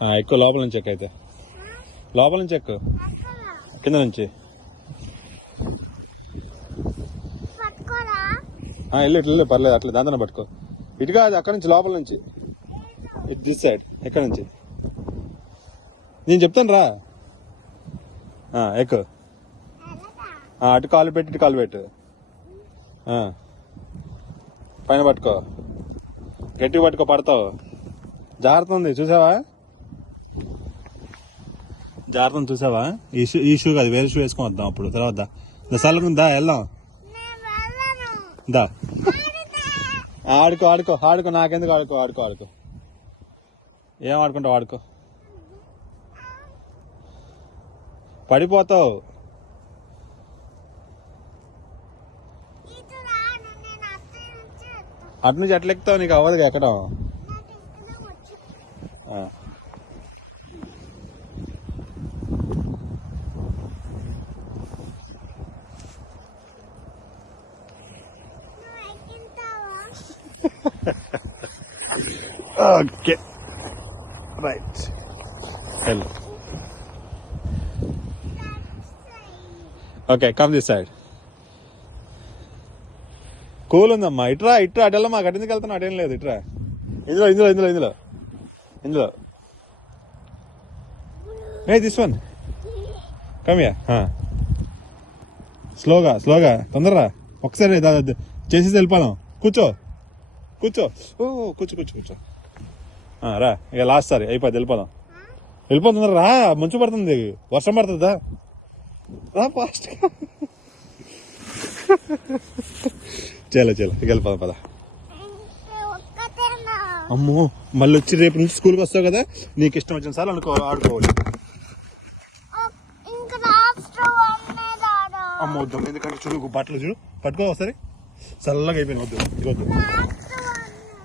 ఎక్కువ లోపల నుంచి ఎక్కువ అయితే లోపల నుంచి ఎక్కువ కింద నుంచి వెళ్ళు పర్లేదు అట్లా దాంతో పట్టుకో ఇటుగా అది అక్కడ నుంచి లోపల నుంచి ఇటు దిస్ సైడ్ ఎక్కడ నుంచి నేను చెప్తాను రా ఎక్కువ అటు కాలు పెట్టి ఇటు కాలు పెట్టు పైన పట్టుకో గట్టిగా పట్టుకో పడతావు జాగ్రత్త ఉంది చూసావా జాగ్రత్త ఉంది చూసావా ఈ షూ కాదు వేరే షూ వేసుకొని వద్దాం అప్పుడు తర్వాత దసాలకు వెళ్దాం దా ఆడుకో ఆడుకో ఆడుకో నాకెందుకు ఆడుకో ఆడుకో ఆడుకో ఏం ఆడుకుంటావు ఆడుకో పడిపోతావు అటు నుంచి ఎట్లా ఎక్కుతావు నీకు అవ్వదు ఎక్కడం okay right hell okay come this side cool ఉందమ్మా ఇట్రా ఇట్రా అటెల్లా మాకు అటెందుకు వెళ్తున్నా అటేం లేదు ఇట్రా ఇందులో ఇందులో ఇందులో ఇందులో ఇందులో ఏ దిస్ వన్ కమియా స్లోగా స్లోగా తొందరరా ఒకసారి చేసేసి వెళ్ళిపోదాం కూర్చో కూర్చో కూర్చో కూర్చో కూర్చో రా ఇక లాస్ట్ సారి అయిపోద్ది వెళ్ళిపోదాం వెళ్ళిపోతుంది రా మంచు పడుతుంది వర్షం పడుతుందా రా ఫాస్ట్గా చలో చలో ఇక వెళ్ళిపోదాం పద అమ్మో మళ్ళీ వచ్చి రేపు నుంచి స్కూల్కి వస్తావు కదా నీకు ఇష్టం వచ్చిన సార్లు ఆడుకోవాలి అమ్మ వద్దాం ఎందుకంటే చూడు బట్టలు చూడు పట్టుకో ఒకసారి చల్లగా అయిపోయింది వద్దు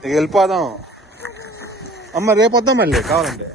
ఇక వెళ్ళిపోదాం అమ్మ రేపు వద్దాం మళ్ళీ కావాలంటే